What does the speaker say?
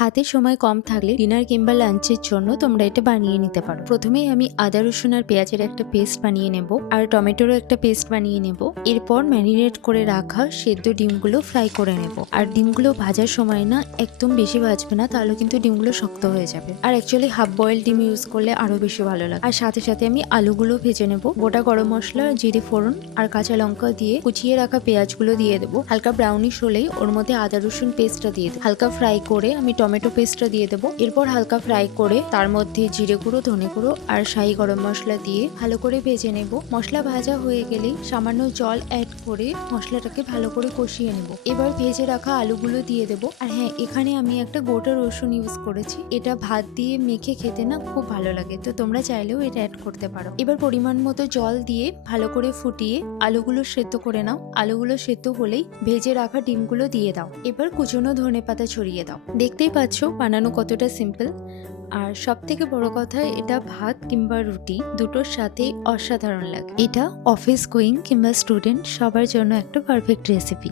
হাতে সময় কম থাকলে ডিনার কিংবা লাঞ্চের জন্য তোমরা এটা বানিয়ে নিতে পারো। প্রথমেই আমি আদা রসুন আর পেঁয়াজের একটা পেস্ট বানিয়ে নেব, আর টমেটোরও একটা পেস্ট বানিয়ে নেব। এরপর ম্যারিনেট করে রাখা সেদ্ধ ডিমগুলো ফ্রাই করে নেব। আর ডিমগুলো ভাজার সময় না একদম বেশি ভাজবে না, তাহলে কিন্তু ডিমগুলো শক্ত হয়ে যাবে। আর অ্যাকচুয়ালি হাফ বয়েল ডিম ইউজ করলে আরো বেশি ভালো লাগে। আর সাথে সাথে আমি আলুগুলো ভেজে নেব। গোটা গরম মশলা, জিরে ফোড়ন আর কাঁচা লঙ্কা দিয়ে কুচিয়ে রাখা পেঁয়াজগুলো দিয়ে দেবো। হালকা ব্রাউনিশ হলেই ওর মধ্যে আদা রসুন পেস্টটা দিয়ে দেবো। হালকা ফ্রাই করে আমি টমেটো পেস্টটা দিয়ে দেবো। এরপর হালকা ফ্রাই করে তার মধ্যে জিরে গুঁড়ো, ধনে গুঁড়ো আর শাহি গরম মশলা দিয়ে ভালো করে ভেজে নেব। মশলা ভাজা হয়ে গেলেই সামান্য জল অ্যাড করে মশলাটাকে ভালো করে কষিয়ে নেব। এবার ভেজে রাখা আলুগুলো দিয়ে দেব। আর হ্যাঁ, এখানে আমি একটা গোটা রসুন ইউজ করেছি। এটা ভাত দিয়ে মেখে খেতে না খুব ভালো লাগে, তো তোমরা চাইলেও এটা অ্যাড করতে পারো। এবার পরিমাণ মতো জল দিয়ে ভালো করে ফুটিয়ে আলুগুলো সেদ্ধ করে নাও। আলুগুলো সেদ্ধ হলেই ভেজে রাখা ডিমগুলো দিয়ে দাও। এবার কুচনো ধনেপাতা ছড়িয়ে দাও। দেখতেই পাচ্ছ বানানো কতটা সিম্পল। আর সব থেকে বড় কথা, এটা ভাত কিংবা রুটি দুটোর সাথেই অসাধারণ লাগে। এটা অফিস গোয়িং কিংবা স্টুডেন্ট সবার জন্য একটা পারফেক্ট রেসিপি।